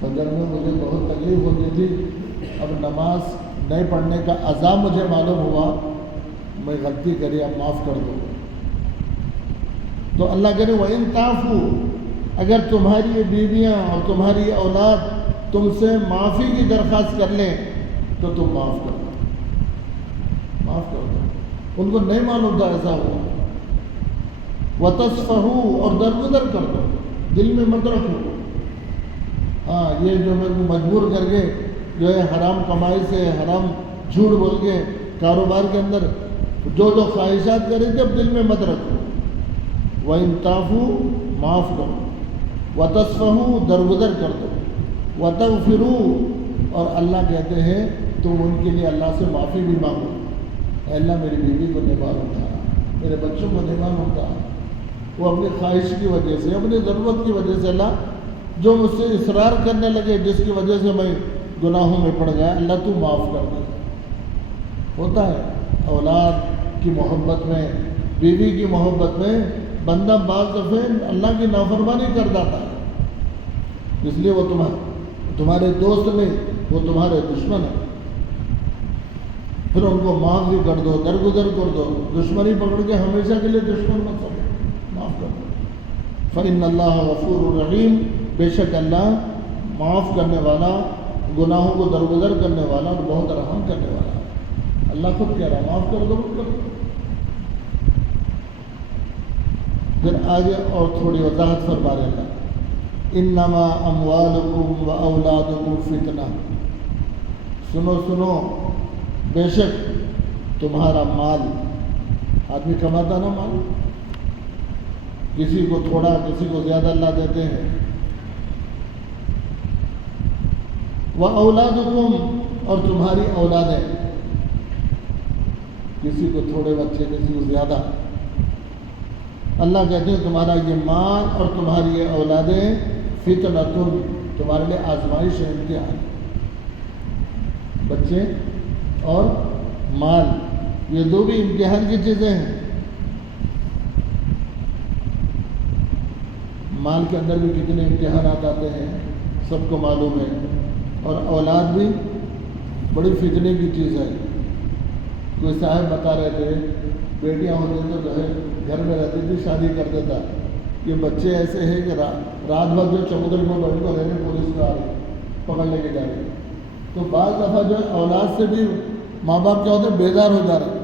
فجر میں مجھے بہت تکلیف ہوتی تھی، اب نماز نہیں پڑھنے کا عذاب مجھے معلوم ہوا، میں غلطی کری، اب معاف کر دو۔ تو اللہ کہے وَإِن تَعْفُوا، اگر تمہاری یہ بیویاں اور تمہاری اولاد تم سے معافی کی درخواست کر لیں تو تم معاف کر دو، معاف کر دو۔ ان کو نہیں معلوم تھا ایسا ہوا۔ وَتَصْفَحُوا، اور درگزر کر دو، دل میں مت رکھو۔ ہاں یہ جو میرے کو مجبور کر کے جو ہے حرام کمائی سے، حرام جھوٹ بول کے کاروبار کے اندر جو خواہشات کر رہی تھی، اب دل میں مت رکھو۔ وَإِن تَعْفُوا، معاف کرو۔ وَتَصْفَحُوا، درگزر کر دو۔ وَتَغْفِرُوا، اور اللہ کہتے ہیں تم ان کے لیے اللہ سے معافی بھی مانگو۔ اے اللہ میری بیوی کو نہیں معلوم تھا، میرے بچوں کو نہیں معلوم تھا، وہ اپنی خواہش کی وجہ سے، اپنی ضرورت کی وجہ سے اللہ جو مجھ سے اصرار کرنے لگے، جس کی وجہ سے میں گناہوں میں پڑ گیا، اللہ تو معاف کر دے۔ ہوتا ہے اولاد کی محبت میں، بیوی کی محبت میں بندہ بعض دفعہ اللہ کی نافرمانی کر جاتا ہے، اس لیے وہ تمہارے دوست نہیں، وہ تمہارے دشمن ہیں۔ پھر ان کو معاف بھی کر دو، درگزر کر دو، دشمنی پکڑ کے ہمیشہ کے لیے دشمن مت سمجھو، معاف کر دو۔ فَإِنَّ اللَّهَ غَفُورٌ رَحِيمٌ، بے شک اللہ معاف کرنے والا، گناہوں کو درگزر کرنے والا اور بہت رحم کرنے والا۔ اللہ خود کہہ رہا معاف کر دو، کر دو۔ پھر آگے اور تھوڑی وضاحت فرما رہے ہیں، انما اموالکم و اولادکم فتنہ، سنو سنو، بے شک تمہارا مال، آدمی کماتا نا مال، کسی کو تھوڑا کسی کو زیادہ اللہ دیتے ہیں، و اولادکم، اور تمہاری اولادیں، کسی کو تھوڑے بچے کسی کو زیادہ، اللہ کہتے ہیں تمہارا یہ مال اور تمہاری یہ اولادیں فتنہ، تمہارے لیے آزمائش ہے، امتحان۔ بچے اور مال یہ دو بھی امتحان کی چیزیں ہیں۔ مال کے اندر بھی کتنے امتحانات آتے ہیں سب کو معلوم ہے، اور اولاد بھی بڑی فتنے کی چیز ہے۔ کوئی صاحب بتا رہے تھے بیٹیاں ہوتی تو گھر میں رہتی تھی، شادی کر دیتا، یہ بچے ایسے ہیں کہ رات بھر جو چبوتر میں بیٹھ کر رہنے، پولیس کا آ رہی پکڑنے کے جا رہی، تو بعض دفعہ جو اولاد سے بھی ماں باپ کیا ہوتے ہیں بیدار ہو جا رہے،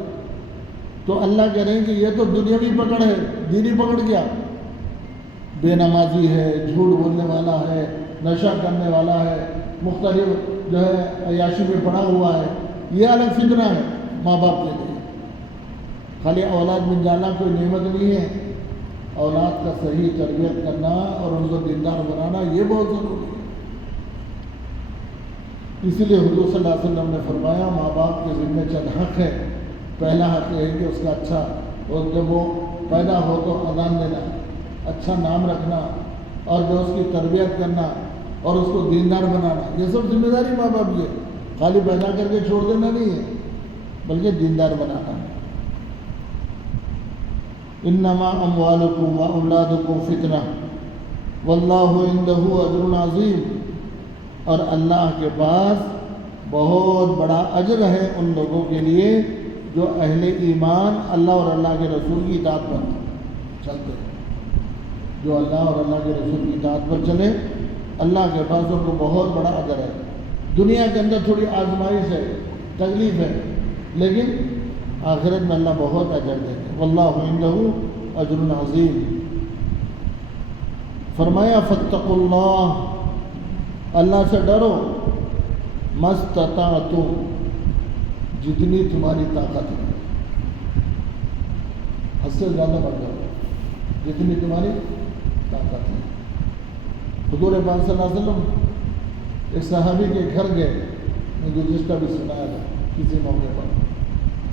تو اللہ کہہ رہے ہیں کہ یہ تو دنیاوی پکڑ ہے، دینی پکڑ کیا، بے نمازی ہے، جھوٹ بولنے والا ہے، نشہ کرنے والا ہے، مختلف جو ہے عیاشی میں پڑا ہوا ہے، یہ الگ فتنہ ہے ماں باپ کے لیے۔ خالی اولاد مل جانا کوئی نعمت نہیں ہے، اولاد کا صحیح تربیت کرنا اور ان کو دیندار بنانا یہ بہت ضروری ہے۔ اسی لیے حضور صلی اللہ علیہ وسلم نے فرمایا ماں باپ کے ذمہ چند حق ہے۔ پہلا حق یہ ہے کہ اس کا اچھا، اور جب وہ پیدا ہو تو اذان دینا، اچھا نام رکھنا، اور جو اس کی تربیت کرنا اور اس کو دیندار بنانا، یہ سب ذمہ داری ماں باپ کی ہے، خالی پیدا کر کے چھوڑ دینا نہیں ہے بلکہ دیندار بنانا ہے۔ انما اموالکم و اولادکم فتنہ واللہ عندہ اجر عظیم، اور اللہ کے پاس بہت بڑا اجر ہے ان لوگوں کے لیے جو اہل ایمان اللہ اور اللہ کے رسول کی اطاعت پر چلتے ہیں، جو اللہ اور اللہ کے رسول کی اطاعت پر چلے، اللہ کے پاس ان کو بہت بڑا اجر ہے۔ دنیا کے اندر تھوڑی آزمائش ہے، تکلیف ہے، لیکن آخرت میں اللہ بہت اجر دیں گے۔ واللہ عندہ اجر عظیم۔ فرمایا فاتقوا اللہ، اللہ سے ڈرو، مستطعتم، جتنی تمہاری طاقت ہے، حد سے زیادہ بڑھ جاؤ، جتنی تمہاری طاقت ہے۔ حضور پاک صلی اللہ علیہ وسلم ایک صحابی کے گھر گئے، میں گزشتہ بھی سنایا تھا کسی موقع پر،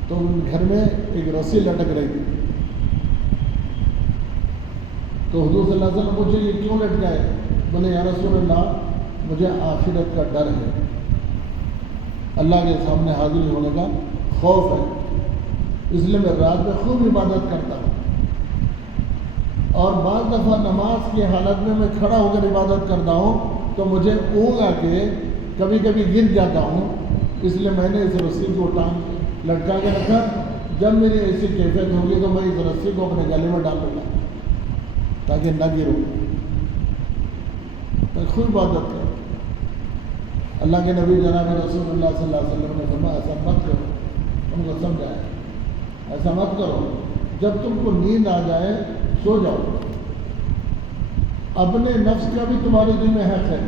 تو ان گھر میں ایک رسی لٹک رہی تھی، تو حضور صلی اللہ علیہ وسلم پوچھے یہ کیوں لٹکائے؟ بولے یا رسول اللہ مجھے آخرت کا ڈر ہے، اللہ کے سامنے حاضر ہونے کا خوف ہے، اس لیے میں رات میں خوب عبادت کرتا ہوں۔ اور بعض دفعہ نماز کی حالت میں کھڑا ہو کر عبادت کرتا ہوں تو مجھے اونگ آ کے کبھی کبھی گر جاتا ہوں، اس لیے میں نے اس رسی کو ٹانگ لٹکا کے رکھا، جب میری ایسی کیفیت ہوگی تو میں اس رسی کو اپنے گلے میں ڈال لوں گا تاکہ نہ گروں، میں خوب عبادت کروں۔ اللہ کے نبی جناب رسول اللہ صلی اللہ علیہ وسلم نے فرمایا ایسا مت کرو، ان کو سمجھایا ایسا مت کرو، جب تم کو نیند آ جائے سو جاؤ، اپنے نفس کا بھی تمہارے ذمہ حق ہے،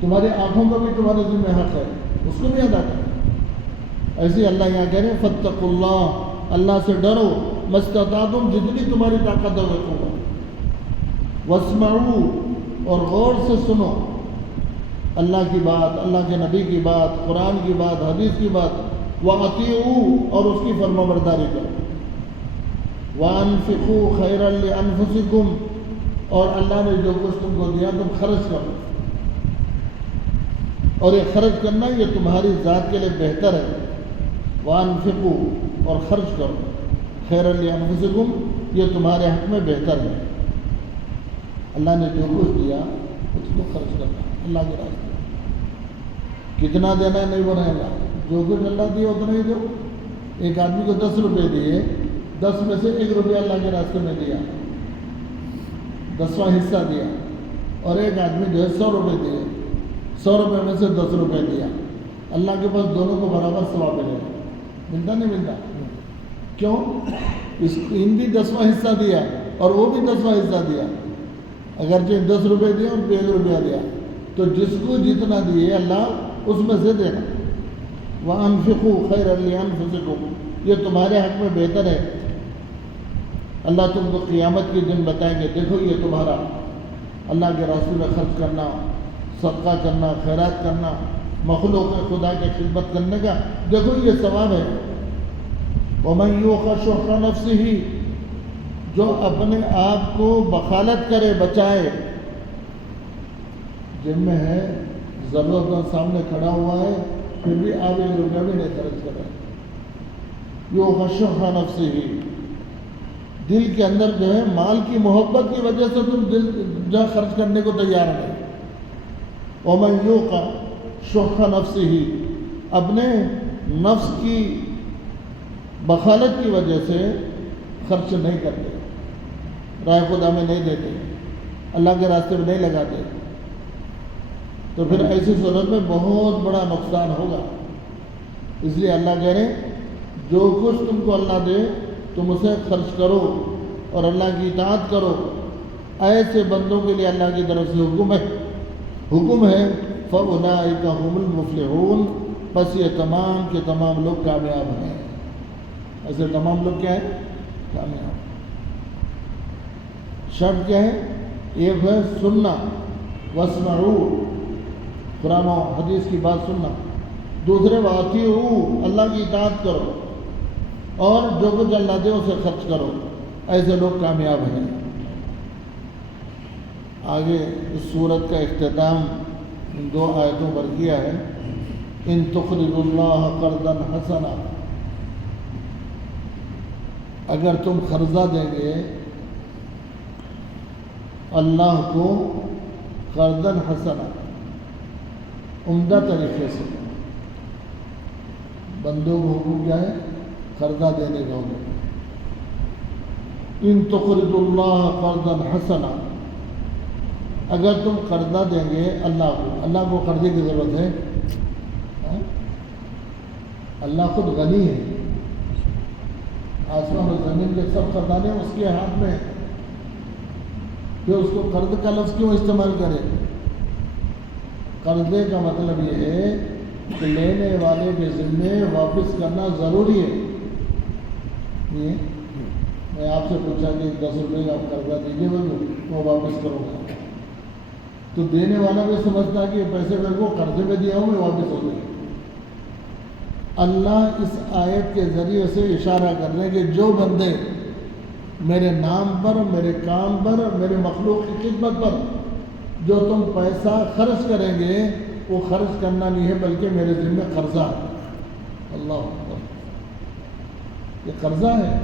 تمہاری آنکھوں کا بھی تمہارے ذمہ حق ہے، اس کو بھی ادا کرو۔ ایسے اللہ یہاں کہہ رہے ہیں فاتقوا اللہ، اللہ سے ڈرو، مستطعتم جتنی تمہاری طاقت ہو رکھو، واسمعوا اور غور سے سنو اللہ کی بات، اللہ کے نبی کی بات، قرآن کی بات، حدیث کی بات، واطیعوا اور اس کی فرما برداری کرو، وانفقوا خیرا لانفسکم اور اللہ نے جو کچھ تم کو دیا تم خرچ کرو، اور یہ خرچ کرنا یہ تمہاری ذات کے لیے بہتر ہے، وانفقوا اور خرچ کرو، خیرا لانفسکم یہ تمہارے حق میں بہتر ہے، اللہ نے جو کچھ دیا اس کو خرچ کرنا اللہ کے راستے میں، کتنا دینا ہے نہیں بنائے گا، جو کچھ اللہ دیا اتنا ہی دو۔ ایک آدمی کو 10 روپے دیے، 10 میں سے 1 روپیہ اللہ کے راستے میں دیا، 10واں حصہ دیا، اور ایک آدمی جو ہے 100 روپے دیے، 100 روپے میں سے 10 روپے دیا، اللہ کے پاس دونوں کو برابر ثواب ملے گا، ملتا نہیں ملتا؟ کیوں؟ ان بھی 10واں حصہ دیا اور وہ بھی 10واں حصہ دیا، اگرچہ 10 روپے دیا اور 1 روپیہ دیا، تو جس کو جتنا دیے اللہ اس میں سے دینا۔ وَأَنفِقُوا خَيْرًا لِأَنفُسِكُمْ یہ تمہارے حق میں بہتر ہے۔ اللہ تم کو قیامت کے دن بتائیں گے دیکھو یہ تمہارا اللہ کے راستے میں خرچ کرنا، صدقہ کرنا، خیرات کرنا، مخلوق خدا کی خدمت کرنے کا دیکھو یہ ثواب ہے۔ وَمَنْ يُوقَ شُحَّ نَفْسِهِ جو اپنے آپ کو بخالت کرے بچائے، جن میں ہے ضرورت مند سامنے کھڑا ہوا ہے پھر بھی آپ 1 روپیہ بھی نہیں خرچ کر رہے، يُوقَ شُحَّ نَفْسِهِ دل کے اندر جو ہے مال کی محبت کی وجہ سے تم دل جہاں خرچ کرنے کو تیار نہیں۔ وَمَنْ يُوقَ شُحَّ نَفْسِهِ اپنے نفس کی بخالت کی وجہ سے خرچ نہیں کرتے، راہ خدا میں نہیں دیتے، اللہ کے راستے میں نہیں لگاتے، تو پھر ایسی صورت میں بہت بڑا نقصان ہوگا۔ اس لیے اللہ کہہ رہے ہیں جو کچھ تم کو اللہ دے تم اسے خرچ کرو اور اللہ کی اطاعت کرو، ایسے بندوں کے لیے اللہ کی طرف سے حکم ہے فَأُولَٰئِكَ هُمُ الْمُفْلِحُونَ پس یہ تمام کے تمام لوگ کامیاب ہیں۔ ایسے تمام لوگ کیا ہیں؟ کامیاب۔ شرط کیا ہے؟ ایک ہے سننا، وَاسْمَعُوا قرآن و حدیث کی بات سننا، دوسرے وَأَطِیعُوا اللہ کی اطاعت کرو، اور جو کچھ اللہ دے اسے خرچ کرو، ایسے لوگ کامیاب ہیں۔ آگے اس سورت کا اختتام ان 2 آیتوں پر کیا ہے، ان تقرضوا اللہ قرضا حسنا اگر تم قرضہ دیں گے اللہ کو قرضا حسنا عمدہ طریقے سے، بندوں کو حکم کیا ہے؟ قرضہ دینے کا حکم۔ ان تقرضوا اللہ قرضا حسنا اگر تم قرضہ دیں گے اللہ کو قرضے کی ضرورت ہے؟ اللہ خود غنی ہے، آسمان و زمین کے سب خزانے اس کے ہاتھ میں، پھر اس کو قرض کا لفظ کیوں استعمال کرے؟ قرضے کا مطلب یہ ہے کہ لینے والے کے ذمے واپس کرنا ضروری ہے۔ میں آپ سے پوچھا کہ 10 روپے کا آپ قرضہ دیجیے وہ واپس کروں گا، تو دینے والا بھی سمجھتا ہے کہ پیسے میرے کو قرضے میں دیا ہوں میں واپس ہو گئی۔ اللہ اس آیت کے ذریعے سے اشارہ کر رہے ہیں کہ جو بندے میرے نام پر، میرے کام پر، میرے مخلوق کی خدمت پر جو تم پیسہ خرچ کریں گے وہ خرچ کرنا نہیں ہے بلکہ میرے ذمہ قرضہ ہے۔ اللہ اکبر، یہ قرضہ ہے،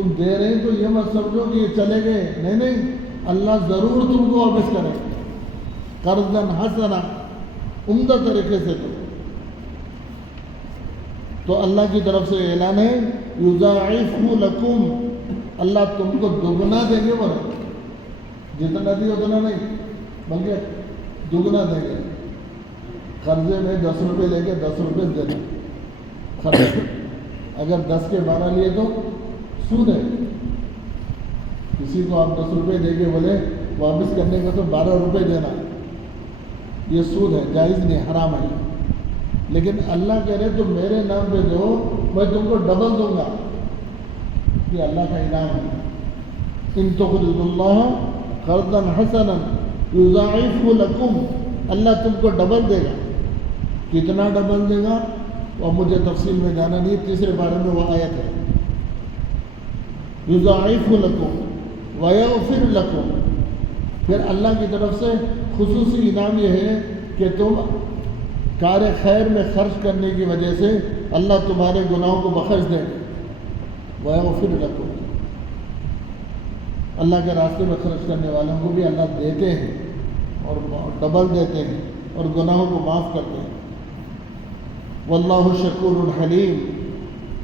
تم دے رہے ہیں تو یہ مت سمجھو کہ یہ چلے گئے، نہیں نہیں، اللہ ضرور تم کو واپس کرے، قرضاً حسنا، عمدہ طریقے سے دو۔ تو اللہ کی طرف سے اعلان ہے یضاعفہ لکم، اللہ تم کو دگنا دیں گے، بولے جتنا دی اتنا نہیں بلکہ دگنا دیں گے۔ قرضے میں 10 روپے لے کے 10 روپے دینا، قرض اگر 10 کے 12 لیے تو سود ہے۔ کسی کو آپ 10 روپے دے کے بولے واپس کرنے کا تو 12 روپے دینا، یہ سود ہے، جائز نہیں، حرام ہے۔ لیکن اللہ کہہ رہے تم میرے نام پہ دو، میں تم کو ڈبل دوں گا، یہ اللہ کا انعام ہے۔ ان تقرضوا اللہ قرضا حسنا یضاعفہ لکم، اللہ تم کو ڈبل دے گا۔ کتنا ڈبل دے گا وہ مجھے تفصیل میں جانا نہیں، تیسرے بارے میں وہ آیت ہے، یضاعفہ لکم ویغفر لکم۔ پھر اللہ کی طرف سے خصوصی انعام یہ ہے کہ تم کار خیر میں خرچ کرنے کی وجہ سے اللہ تمہارے گناہوں کو بخش دے گا۔ ویغفر لکم، اللہ کے راستے میں خرچ کرنے والوں کو بھی اللہ دیتے ہیں اور ڈبل دیتے ہیں اور گناہوں کو معاف کرتے ہیں۔ واللہ شکور حلیم،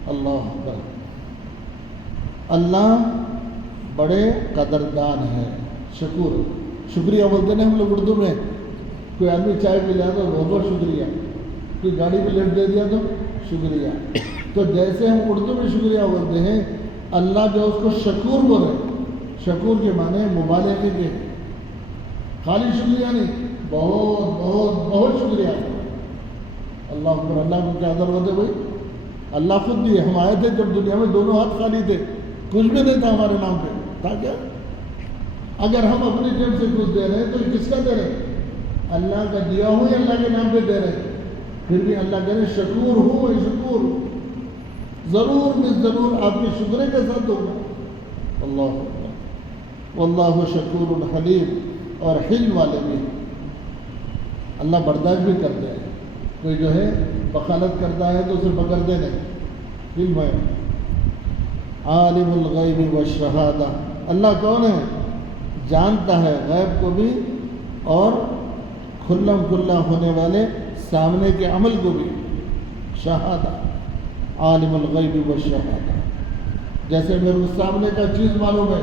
اللہ اکبر، اللہ بڑے قدردان ہے، شکور، شکریہ بولتے ہیں ہم لوگ اردو میں۔ کوئی آدمی چائے پی لیا تو بہت بہت شکریہ، کوئی گاڑی پہ لفٹ دے دیا تو شکریہ۔ تو جیسے ہم اردو میں شکریہ بولتے ہیں، اللہ جو اس کو شکور بولے، شکور کے معنی مبالغے کے، خالی شکریہ نہیں، بہت بہت بہت شکریہ۔ اللہ اکبر، اللہ کو کیا ضرورت ہے بھائی؟ اللہ خود دیے، ہم آئے تھے جب دنیا میں دونوں ہاتھ خالی تھے، کچھ بھی نہیں تھا ہمارے نام پہ، تھا کیا؟ اگر ہم اپنی جیب سے کچھ دے رہے ہیں تو کس کا دے رہے ہیں؟ اللہ کا دیا ہو یا اللہ کے نام پہ دے رہے ہیں؟ پھر بھی اللہ کہہ رہے شکور ہوں، شکور، ضرور میں ضرور آپ کے شکرے کے ساتھ دوں گا۔ اللہ اکبر، واللہ شکور حلیم، اور حلم والے بھی اللہ برداشت بھی کرتے ہیں۔ کوئی جو ہے بخالت کرتا ہے تو اسے پکڑتے نہیں، حلم ہے۔ عالم الغیب والشہادہ، اللہ کون ہے؟ جانتا ہے غیب کو بھی اور کھلم کھلا ہونے والے سامنے کے عمل کو بھی۔ شہادہ، عالم الغیب والشہادہ، جیسے میرے سامنے کا چیز معلوم ہے،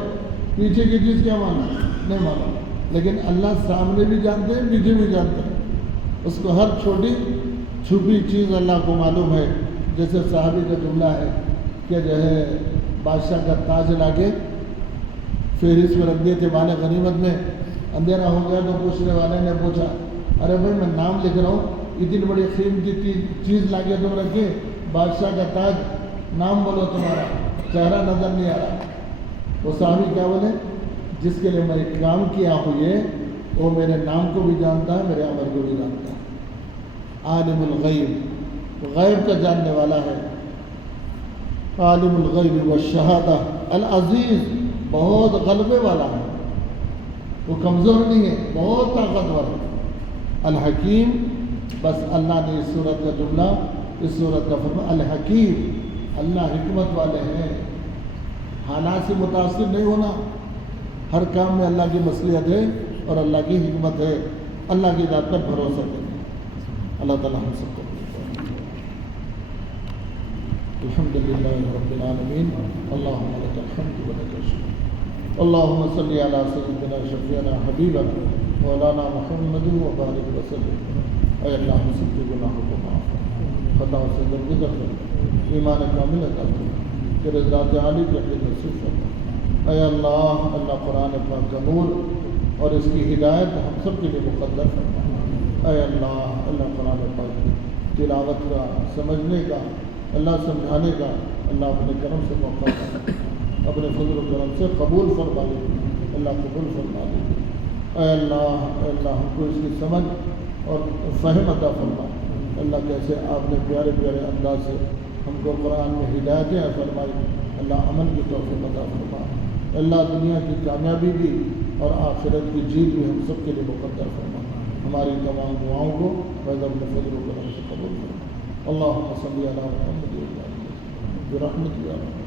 پیچھے کی چیز کیا معلوم؟ نہیں معلوم، لیکن اللہ سامنے بھی جانتے ہیں، پیچھے بھی جانتے ہیں، اس کو ہر چھوٹی چھپی چیز اللہ کو معلوم ہے۔ جیسے صحابی کا جملہ ہے کہ جو ہے بادشاہ کا تاج لا کے فہرست میں رکھ دیے تھے مال غنیمت میں، اندھیرا ہو گیا تو پوچھنے والے نے پوچھا، ارے بھائی میں نام لکھ رہا ہوں، اتنی بڑی قیمتی چیز لا کے تم رکھے، بادشاہ کا تاج، نام بولو تمہارا، چہرہ نظر نہیں آ رہا۔ وہ صحابی کیا بولے؟ جس کے لیے میں ایک کام کیا ہوں یہ، وہ میرے نام کو بھی جانتا ہے، میرے عمل کو بھی جانتا ہے۔ عالم الغیب، غیب کا جاننے والا ہے۔ عالم الغیب والشہادہ، العزیز، بہت غلبے والا ہے، وہ کمزور نہیں ہے، بہت طاقتور ہے۔ الحکیم، بس اللہ نے اس صورت کا جملہ، اس صورت کا فرمان، الحکیم، اللہ حکمت والے ہیں۔ حالات سے متاثر نہیں ہونا، ہر کام میں اللہ کی مصلحت ہے اور اللہ کی حکمت ہے، اللہ کی ذات پر بھروسہ کریں۔ اللہ تعالیٰ ہم سب کو الحمدللہ رب العالمین، اللہم لک الحمد و لک الشکر، اللہم صلی علی سیدنا شفیعنا حبیبنا مولانا محمد و بارک وسلم۔ اے اللہ ہم سب کے گناہوں کو معاف کر، خطاؤں سے درگزر کر، ایمان کامل عطا کر، تیرے ذات عالی کے اندر نصیب فرما۔ اے اللہ، اللہ قرآن پاک کا نور اور اس کی ہدایت ہم سب کے لیے مقدر فرما۔ اے اللہ، اللہ قرآن پاک کی تلاوت کا، سمجھنے کا، اللہ سمجھانے کا اللہ اپنے کرم سے موقع کرنا، اپنے فضل و کرم سے قبول فرما لے، اللہ قبول فرما لے۔ اے اللہ ہم کو اس کی سمجھ اور فہم عطا فرما۔ اللہ کیسے آپ نے پیارے پیارے انداز سے ہم کو قرآن میں ہدایتیں فرمائی، اللہ عمل کی توفیق عطا فرما۔ اللہ دنیا کی کامیابی بھی اور آخرت کی جیت بھی ہم سب کے لیے مقدر فرما۔ ہماری تمام دعاؤں کو اپنے فضل و کرم سے قبول فرما۔ اللہم صلی علی محمد و علی آلہ برحمتک یا رب۔